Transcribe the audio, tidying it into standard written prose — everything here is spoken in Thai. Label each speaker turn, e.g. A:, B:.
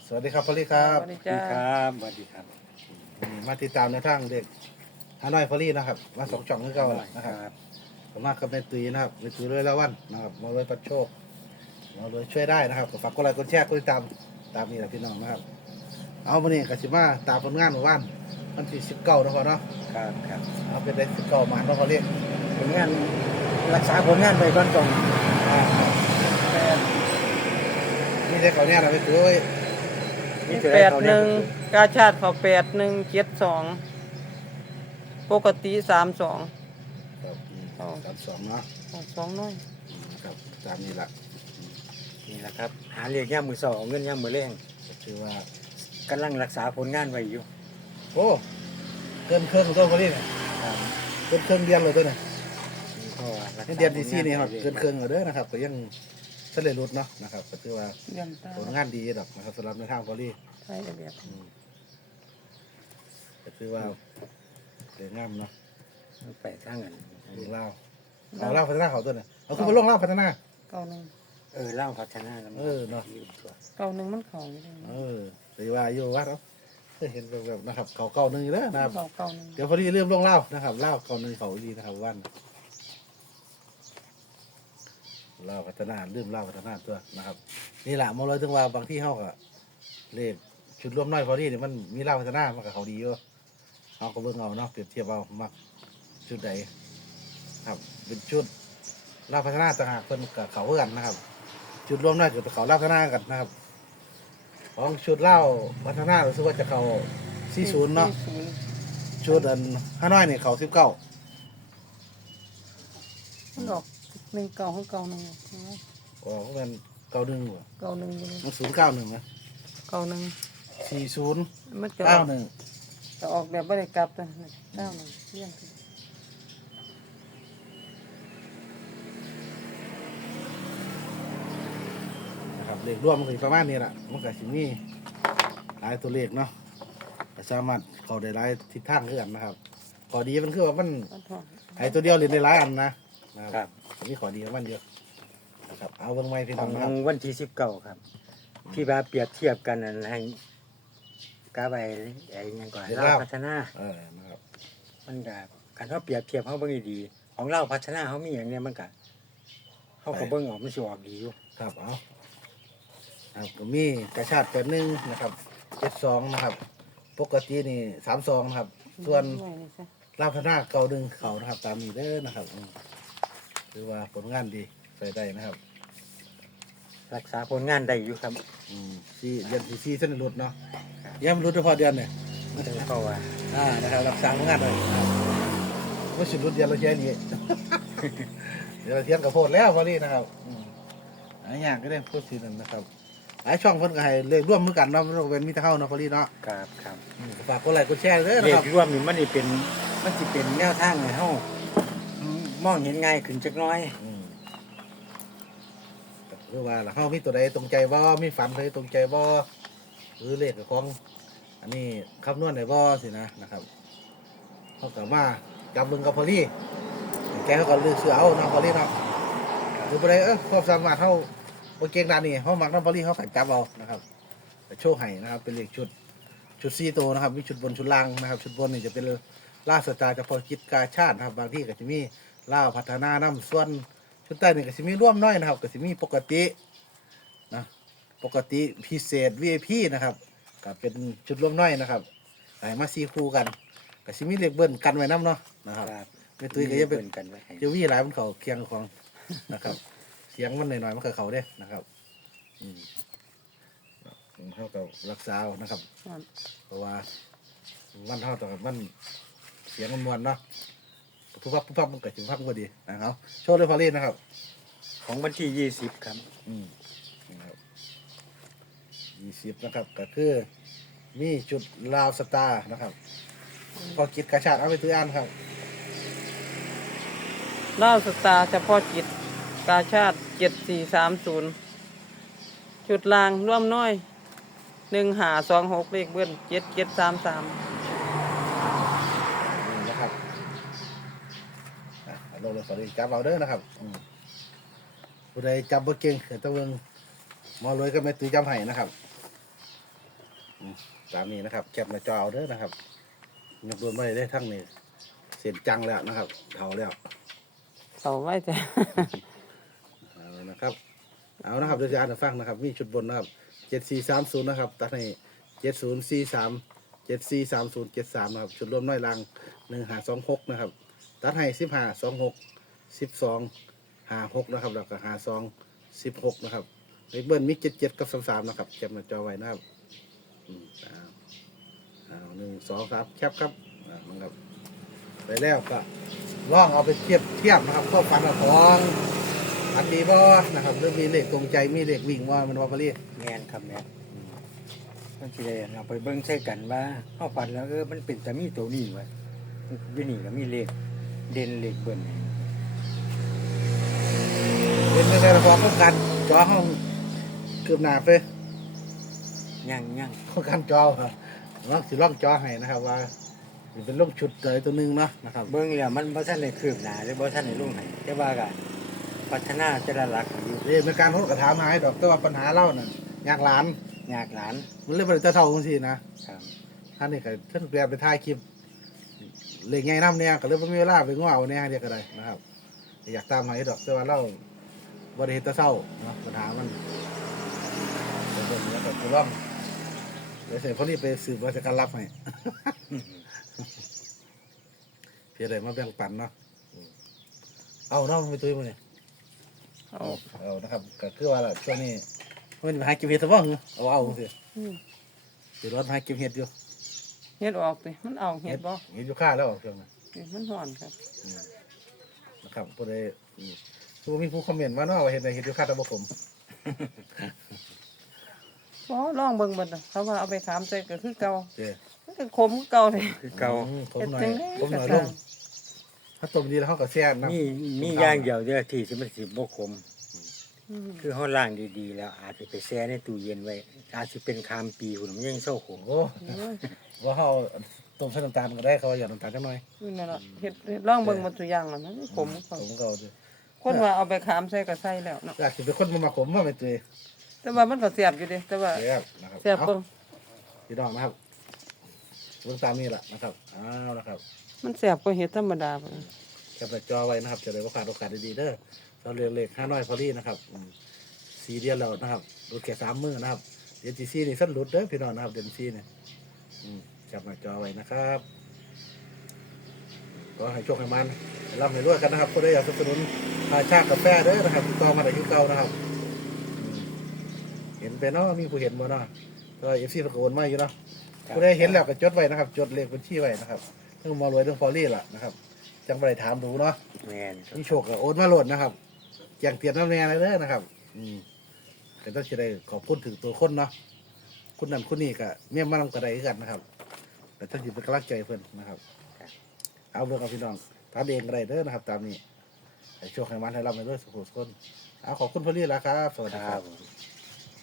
A: สวัสดีครับพอลี่ครับ
B: สวัสดี
C: สวัสดี
B: จ้า
C: ครับสวัสดีครับ
A: มาติดตามในทางเด็กฮานอยพอลี่นะครับมาสองช่องคือเก่าแล้วนะครับผมมากับแม่ตุยนะครับแม่ตุยรวยละวันนะครับมาเลยปัดโชคมาเลยช่วยได้นะครับฝากกดไลค์กดแชร์กดติดตามนี่แหละพี่น้องนะครับเอาวันนี้กับสิมาตามผลงานของวันที่19นะพอเนาะ
C: ครับ
A: เอาเป็นได้19มาเนาะพอลี่
C: ผลงานรักษาผลงานไปก่อนก่อน
A: นี่ได้เขาเนี่ยนะแม่ตุย
C: นี่คือ
B: แป
C: ได้
B: ด
C: เขา
B: ห
C: เนี่ย
B: นึ่งกาชาติเขา8172ปกติ32
A: ครับ32เนาะ
B: 2น้อย
A: ครับตามนี้ละ
C: นี่แหละครับหาเรียกย่ามมือสองเงินย่ามมือแรง
A: ก็คือว่า
C: กำลังรักษาผลงานไว้อยู่
A: โอ้เกินเครื่องตัวพอลี่เนี่ย
C: ครับ
A: เกินเครื่องเดียนเลยตัวเนี่ย
C: นี่ก็รักษา
A: เดือนที่สี่นี่ครับ
C: ผลงา
A: เกินเครื่องเด้อนะครับก็ยังเสร็จรุดเนาะนะครับก็ถือว่า
B: เรียนตา
A: ผลงานดีดอกนะครับสำหรับในทางพอลี่
B: ไทยระเบียบ
A: ก็ถือว่าเก่งงามเนาะ
C: ไปทางนั้น
A: เรื่องเล่าเอาเล่าพัฒนาเขาตัวเนี่ยเอาขึ้นมาลงเล่าพัฒนา
B: 91
C: เล่าพัฒนาแล้ว
A: เนาะ
B: 91มันเข้าอยู่เลย
A: ถือว่าอยู่วัดเนาะเห็นแบบนะครับเขาเก่าหนึ่งอยู่แล้วนะครับ
B: เข้า91
A: เดี๋ยวพอดีเริ่มลงเล่านะครับเล่าเก่าหนึ่งเขาดีนะครับวันเล่าพัฒนาลืมเล่าพัฒนาตัวนะครับ นี่แหละมองเลยถึงว่าบางที่เขาก็เลขชุดร่วมน้อยพอดีเนี่ยมันมีเล่าพัฒนามันกับเขาดีอยู่เขาก็เบิ่งเอาเนาะเปรียบเทียบเอามักชุดใดครับเป็นชุดเล่าพัฒนาต่างหากเพิ่นกับเขาเพื่อนนะครับ ชุดร่วมน้อยกับเขาเล่าพัฒนากันนะครับ ของชุดเล่าพัฒนารู้สึกว่าจะเขา40เนาะชุดอันห้าน้อยเนี่ยเขา19
B: มันออก19ของ91
A: อ๋อมัน91ว่ะ
B: 91อยู่เลย
A: มัน091นะ
B: 91
A: 40
B: มันจะออก
A: 91
B: จะออกแบบบ่ได้กลับนะ91เที่ยงคืน
A: นะครับเลขร่วมมันก็ประมาณนี้แหละมันก็สิมีหลายตัวเลขเนาะก็สามารถเข้าได้หลายทิศทางคือกันนะครับข้อดีมันคือว่ามัน
B: มันทอง
A: ไอ้ตัวเดียวเล่นได้หลายอันนะครับ
C: ครับ
A: มีข้อดีของมันเยอะนะครับเอาเบิ่งไม้พี่
C: ข
A: น้
C: อ
A: อง งนะครับ
C: วันที่19ครับที่ว่าเปรียบเทียบกันนั่นให้กาไปไอ้นั่นก่อนเล่าพัฒนา
A: นะครับ
C: มันก็การเขาเปรียบเทียบเขาเบิ่งดีๆของเราพัฒนาเขามีอย่างเนี้ยมันก็เขาก็เบิ่งออกมันสิออกดีอยู่
A: ครับเอาครับก็มีกระชาติ81นะครับ72นะครับปกตินี่32นะครับส่วน
B: ไนี่ซะ
A: ลาพนาเก่าดึงเขานะครับตามนี้เด้อนะครับคือว่าผลงานดีใส่ได้นะครับ
C: รักษาผลงานได้อยู่ครับ
A: ที่เดือนที่4เส้นรุดเนาะยังไม่รุดเฉพาะเดือนเนี่ย
C: ถึงก็ว่า
A: นะครับรักษาผลงานเลยไม่สิรุดเดือนละเทียนี่ เดือนละเทียนกับโพดแล้วพอดีนะครับหลายอย่างก็ได้พูดสินั่นนะครับหลายช่องเพิ่นก็ให้เลขร่วมมือกันเนาะมันก็เป็นมิตรเข้าเนาะพอดีเนาะ
C: ครับ
A: ฝากกดไลค์กดแชร์เด้อ
C: เล
A: นะค
C: ข
A: รับ
C: รวมนี่มันสิเป็นแนวทางให้เฮามองเห็นง่ายขึ้นจักหน้อย
A: หรือว่าเฮามีตัวใดตรงใจบ่มีฝันใดตรงใจบ่หรือเลขของอันนี้คำนวณได้บ่สินะครับเฮาก็มาจับเบิ่งกับพอลี่แกเขาก็เลือกซื้อเอาเนาะพอลี่เนาะหรือบ่ได้ความสามารถเฮาบ่เก่งด้านนี้เฮามักนำพอลี่เฮาก็จับเอานะครับไปโชว์ให้นะครับเป็นเลขชุด4ตัวนะครับมีชุดบนชุดล่างนะครับชุดบนนี่จะเป็นล่าสตาร์เฉพาะกิจกาชาตินะครับบางที่ก็จะมีล่าพัฒนานํส่วนชุดใต้นี่ก็สิมีร่วมน้อยนะครับก็สิมีปกตินะปกติพิเศษ VIP นะครับก็เป็นชุดร่วมน้อยนะครับใส่มา4คู่กันก็สิมีเลขเบิ้ลกันไว้นํเนาะนะครับแม่ตุ้ยก็จะเป็น
C: กันไว้ให้
A: เจ้าวี่หลายมันเขาเคียงของนะครับ เสียงมันหน่อยๆมันก็เขาเด้นะครับเท่ากับรักษาเอานะครับ เพราะว่ามันเท่ากับมันเสียงมันมวนเนาะผู้พับมันก็ถึงพักพอดีนะครับโชว์เลยพอลี่นะครับ
C: ของวันที่20ครับ
A: นะครับ20นะครับก็คือมีจุดลาวสตาร์นะครับพอกิจกระชากเอาไปตื้ออ่านครับ
B: เล่าสตาร์เฉพาะกิจกาชาติ7430จุดลางร่วมน้อย1526เลขเบิ้ล7733
A: นะครับลงเลยพอลี่จับเอาเด้อนะครับผู้ใดจับบ่เก่งเดี๋ยวต้องเบิ่งหมอรวยก็ไม่ตีจำให้นะครับตามนี้นะครับแคปหน้าจอเอาเด้อนะครับนักดวลไว้ได้ทั้งนี้เสียนจังแล้วนะครับเท่าแล้ว
B: เขาไว้แต่
A: เอานะครับเอานะครับเดี๋ยวจะอ่านให้ฟังนะครับมีชุดบนนะครับ7430นะครับตัดให้7043 743073นะครับชุดรวมน้อยลัง1526นะครับตัดให้1526 1256นะครับแล้วก็5216นะครับเลขเบิ้ลมี77กับ33นะครับแคปหน้าจอไว้นะครับเอา1 2 3แคปครับมันครับไปแล้วก็ลองเอาไปเทียบนะครับข้อฟันของอันดีบ่นะครับหรือมีเลขตรงใจมีเลขวิ่งว่ามันว่าพอดี
C: แม่นครับแม่นมันสิได้เอาไปเบิ่งใส่กันว่าเฮาฝันแล้วมันเป็นแต่มีตัวนี้ไว้อยู่นี่ก็มีเลขเด่นเลขเบิ่น
A: เป็นในระบบป้องกันจอห้องเกือบหนาไป
C: ยัง
A: ป้องกันจอครับลองสิลองจอให้นะครับว่าเป็นลูกชุดอะไรตัวหนึงเนาะนะครับ
C: เบิ่งแล้วมันบ่ทันได้คืบหน้าหรือบ่ทันได้ลงให้แต่ว่าก็พัฒนาแต่ละหลักอยู่
A: เรื่องในการพูดกระถามหาให้ดอกแต่ว่าปัญหาเล่าน่ะยากหลาน
C: ยากหลาน
A: มันเรื่องมันจะเท่ากันสินะครับ ท่านนี่ก็ท่านแปลไปถ่ายคลิปเรื่องไงน้ำเนี่ยก็เลยไม่มีเวลาไปง้อเอาเนี่ยเดียวก็ได้นะครับอยากตามหาให้ดอกแต่ว่าเล่าบริเหตุแตะเศร้าเนาะปัญหามันเป็นแบบนี้ก็จะลองเดี๋ยวเสร็จพอดีไปสืบราชการรับให้ เพียงแต่มาแบ่งปันเนาะเอาเนาะไปตุ้ยมาเนี่ย
B: เอา
A: เอานะครับก็คือว่าล่ะช่วงนี้มันหาเก็บเห็ดซะบ้างเอาสิ
B: อืม
A: เดี๋ยวรถหาเก็บเห็ดอยู่
B: เฮ็ดออกสิมันเอาเฮ็ดบ่
A: เห็ดอยู่ค่าแล้วช่วงนั้น
B: มันฮ้อนครับ
A: นะครับผู้ใดผู้มีผู้คอมเมนต์ว่าเนาะว่าเห็ดอะไรเห็ดอยู่ค่าตะบกผม
B: บ่ลองเบิ่งเบิดน่ะเขาว่าเอาไปขามใส่ก็คือเก่า
A: เจ้
B: มันก็ขมคือเก่าเลย
C: คือเก่า
A: ผมหน่อย
B: เฮ็ดจังได๋
A: ผมหน่อย
B: ก็
A: ล
B: ตาง ม
A: ถ้าต้มดีแล้วเขาก็แซ่บนะ
C: มีอย่างเดียวเด้อที่มันสิบ่ขม
B: อืม
C: คือเฮาล้างดีๆแล้วอาจสิไปแช่ในตู้เย็นไว้อาจสิเป็นคามปีหุ่นมันยังเศร้าขม
A: โอ้ว่าเขาต้มใส่น้ำตาลก็ได้เขาว่าอย่าน้ำตาลจังหน่อย
B: นี่นั่นล่ะเฮ็ดลองเบิ่งหมดตัวอย่างแล้วมันขมคือเก่า
A: ผมก็เอาดิ
B: คนว่าเอาไปขามใส่ก็ใส่แล้วเนาะ
A: อยากจะเป็นคนมาขมมาเป็นตัว
B: แต่ว่ามันก็แซ่บอยู่เด้แต่ว่า
A: แซ่บนะครับ
B: แซ่บเบิ่ง
A: พี่น้องนะครับเรื่องตามนี้แหละนะครับเอานะครับ
B: มันแซ่บกว่าเฮ็ดธรรมดาพุ่น
A: แคปหน้าจอไว้นะครับจะได้ว่าขาดโอกาสดีๆเด้อเราเรียนเลข5น้อยพอดีนะครับ4 เดือนแล้วนะครับรุดแค่3 มื้อนะครับเดือนที่4นี่สั้นรุดเด้อพี่น้องนะครับเดือน4เนี่ยแคปหน้าจอไว้นะครับก็ให้โชคให้มันร่ำให้รวยกันนะครับก็ได้อยากสนับสนุนพาชาติกาแฟเด้อนะครับติดต่อมาได้ที่เก่านะครับเห็นไปเนาะมีผู้เห็นบ่เนาะก็เอฟซีตะโกนมาอยู่เนาะผู้ได้เห็นแล้วก็จดไว้นะครับจดเลขบัญชีไว้นะครับเรื่องมารวยเรื่องฟอรี่ล่ะนะครับจังบ่ได้ถามดูเนาะ
C: แม่นครับ
A: มีโชคกับโอนมาโหลดนะครับแจ้งเตือนน้ำแน่เลยเด้อนะครับก็ต้องจะได้ขอบคุณถึงตัวคนเนาะคุณนั่นคุณนี่ก็เมี่ยมมาลำกระไดกันนะครับ แต่ต้องอยู่เป็นกำลังใจเพื่อนนะครับ เอาเรื่องกับพี่น้องตามเองกระไดเด้อนะครับ ตามนี้ให้โชคให้มันให้รับให้ด้วยสุขสุขคนเอาขอบคุณพอลี่แล้วครับสวัสดี
C: ค
A: ค
C: รั
A: รั
C: บบ ผม